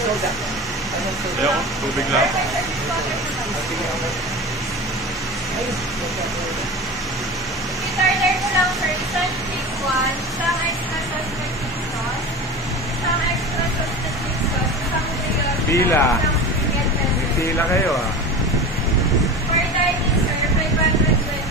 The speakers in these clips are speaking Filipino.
Ayoko, tubig lang. I-order ko lang sir, isang cheese one, isang extra sauce na cheese sauce, isang extra sauce na cheese sauce, isang mayo, Pila. isang spaghetti pepper. Pila kayo ah. For dining sir, 520.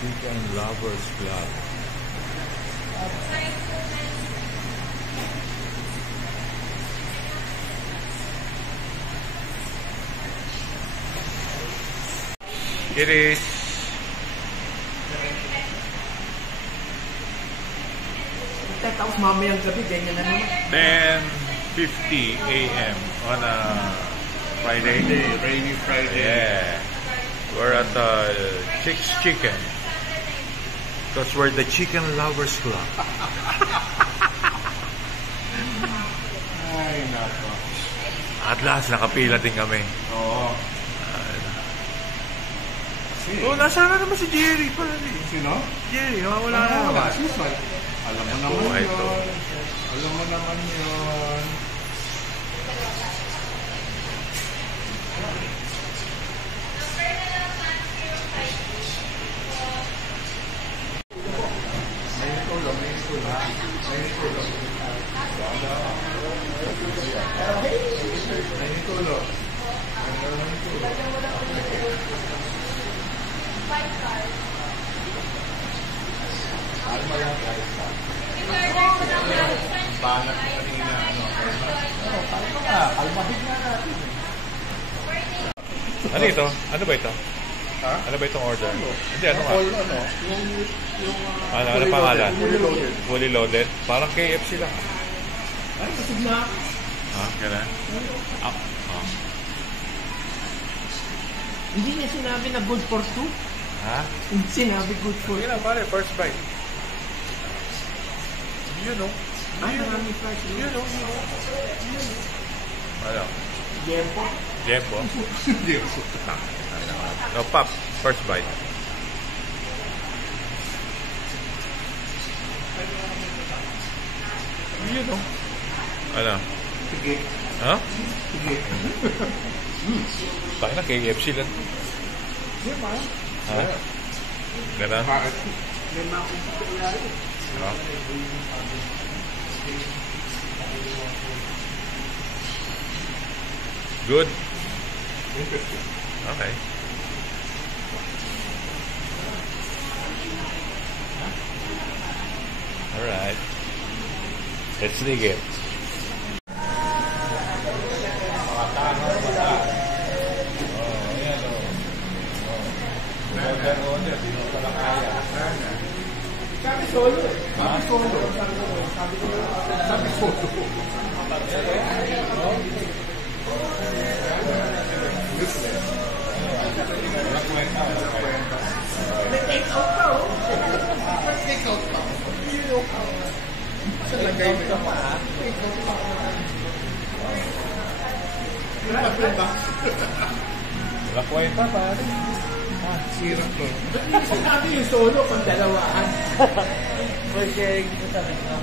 Chicken Lovers Club. It is Tapos mamayang gabi, ganyan na naman. 10:50 a.m. on a Friday. rainy Friday. Yeah. We're at Chick's Chicken. Because we're the Chicken Lovers Club. Ay, nako. At last, nakapila din kami. Oo. Oh, nasaan na naman si Jerry pala. Sino? Jerry, wala na naman. Alam mo naman Oh, yun. ito. Alam mo naman yun. Banat kanina. Kalmahig na natin. Ano ito? Ano ba ito? Ha? Ano ba itong order? Hindi, ano nga? All ano? Ano pangalan? Fully loaded. Fully loaded? Parang KFC lang. Ay, kasig na. Ha? Gano'n? Ah. Hindi niya sinabi na good for two. Ha? Hindi sinabi good for Sige na, pare. First bite. You know. Ay, maraming fries. You know. Ano? Jempo. Jempo? Hindi. No, pop. First bite. You know. Ano? Sige. Ha? Sige. Tayo na, KFC lang. Hindi ba? Ha? Gano'n? Bakit? May mga kumputulari. Ha? Good? Okay. Alright. Let's dig it. Sabi solo eh. Sabi solo. Sabi solo. May take out pa oh. Take out pa. Sa lagay mo pa ha? Wala kwenta pare. Sirap to. Ba't hindi sinabi yung solo pang dalawahan? For sharing ito sa mga.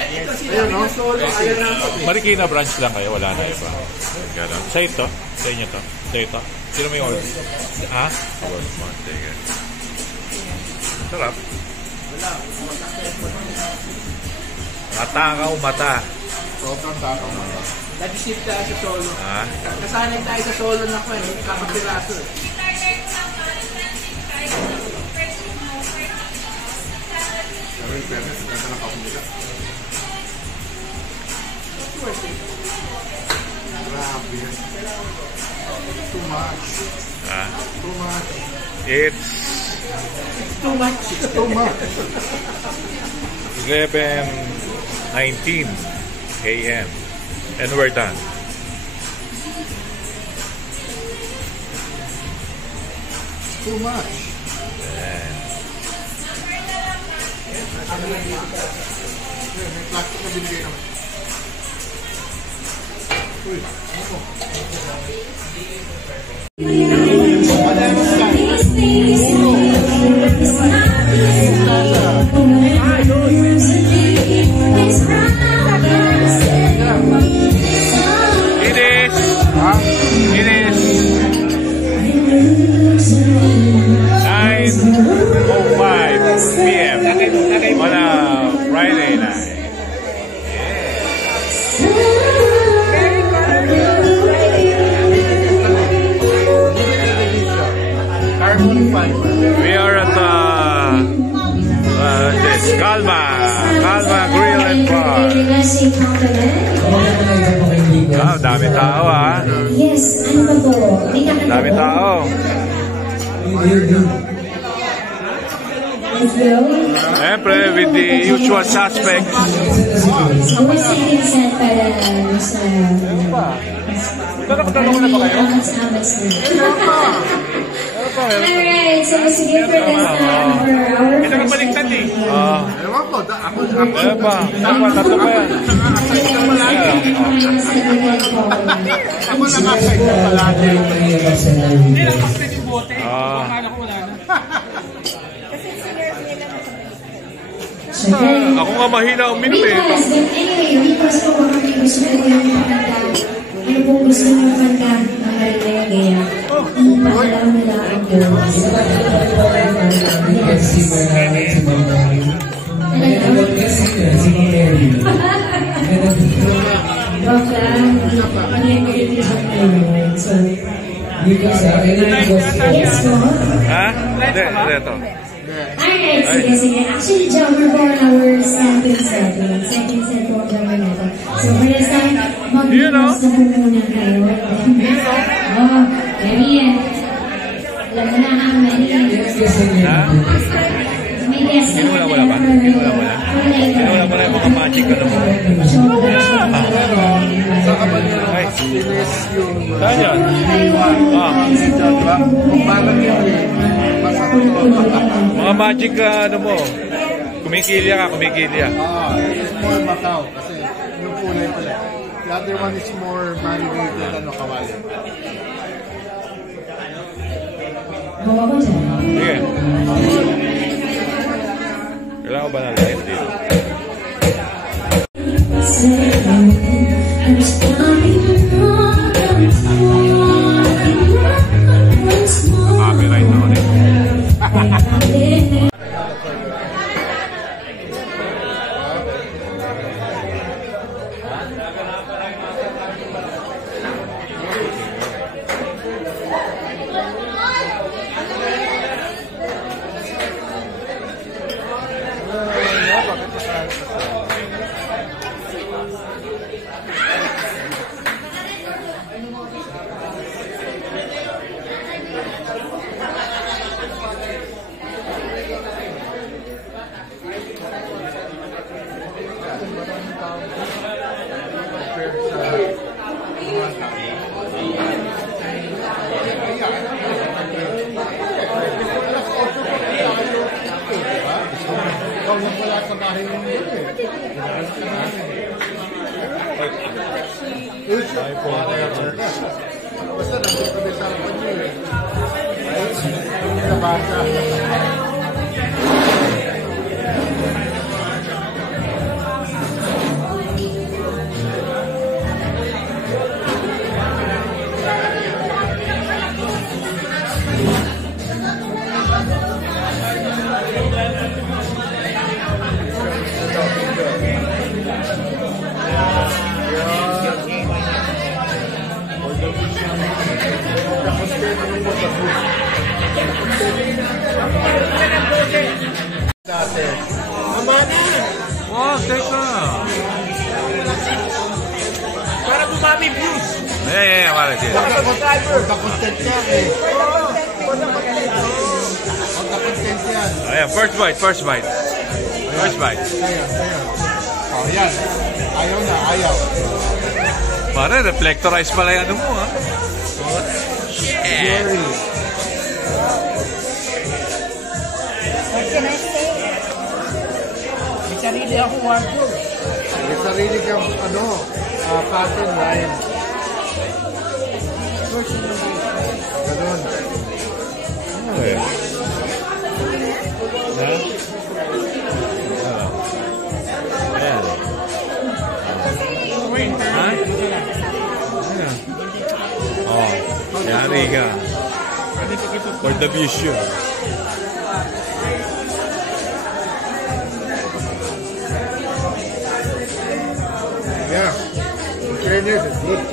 Eh, ito sinabi yung solo. Alam namin. Marikina branch lang kayo, wala na iba. Ganun. Sa ito? Sa inyo to? Sa ito? Sino may order? Ha? World Monday. Sarap. Matakaw mata. Sobrang takaw mo. Nag-shift tayo sa solo. Ha? Nasanay tayo sa solo na ko eh. Kakapiraso eh. Pero in fairness, ganda ng kape nila. Grabe yan. Too much. Ha? Too much. It's Too much. Too much. 11:19 a.m. and we're done. Too much. May plastic na binigay naman. Uy, ano po? Friday night. We are at this Calma Grill and Bar. Ah, dami tao ah. Yes, ano ba po? Dami tao. Siyempre, with the usual suspects. Magtatanong na ba kayo? Alright, so sige for this time for our Ito ka baliktad eh. Ewan ko, ako pa, tatlo pa yan. Ako nakasite na palagi. Hindi lang kasi yung bote. Akala ko wala na. Ako nga mahina uminom eh. Anyway, request po baka may gusto ko yung kanta. Ano pong gusto nyo kanta ng Marilyn Gaya? Ipakalaw nila ang girls. Ha? Hindi, ito. Alright, sige. Actually, drummer po our second set. Second set po drummer natin. So, for this time, mag-request na po muna kayo. Oh, Mary yan. Alam mo na ang Mary. Ha? May guest na Wala ba? Wala ba na yung mga magic ka naman? Ay, saan yan? Mga magic ano mo? Kumikilya ka, kumikilya. It's more Macau kasi yung kulay pala. The other one is more marinated, kawali. Bawa ko dyan. Sige. Kailangan ba na light dito? Copyright na ulit. Ikaw lang wala sa bahay ng yun eh. Basta nandun kami sa harapan nyo eh. Ay, sa bata. Wow, teka. Para bumami views. Wala siya. Magka-content yan eh. Magka-content yan. Ayan, first bite. First bite. Ayan. Oh, yan. Ayaw na, ayaw. Pare, reflectorize pala yung ano mo, ha? Jerry. What can I say? May sarili ako wardrobe. May sarili kang, pattern line. Ganun. Okay. Ha? Ayan. Ha? Ayan. Oh, yari ka. For the vision. Yeah. In fairness, it's good.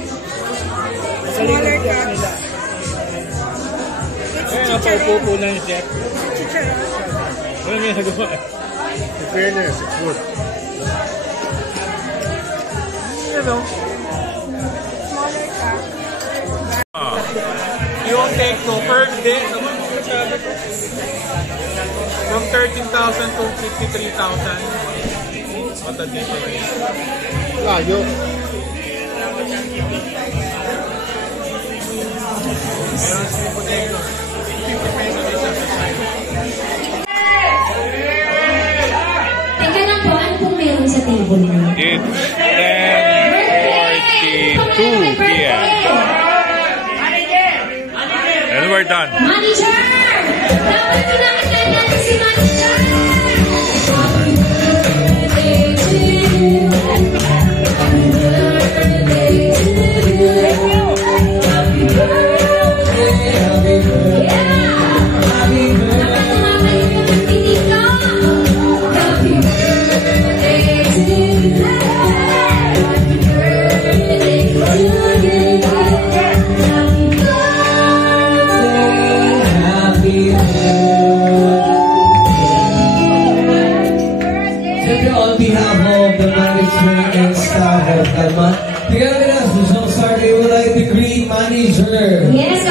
Smaller cups. Kaya napaupo lang ni Jeff. Chicharon. Wala may nagawa eh. In fairness, it's good. Smaller cups. Yung take no per day, naman mo sabi ko. From 13,000 to 53,000. What a difference. Layo. Meron si Potato. 50 pesos isa sa side. Teka lang po, ano pong meron sa table niyo? It's 10:42 p.m. And we're done. Manager! Dapat pinakita natin si Manager! Happy birthday to you. Happy birthday to you. Happy birthday, happy birthday. Happy birthday to you. Happy birthday to you. Happy birthday to you. On behalf of the management and staff of Kalma, together with us, the song started with like the great manager. Yes,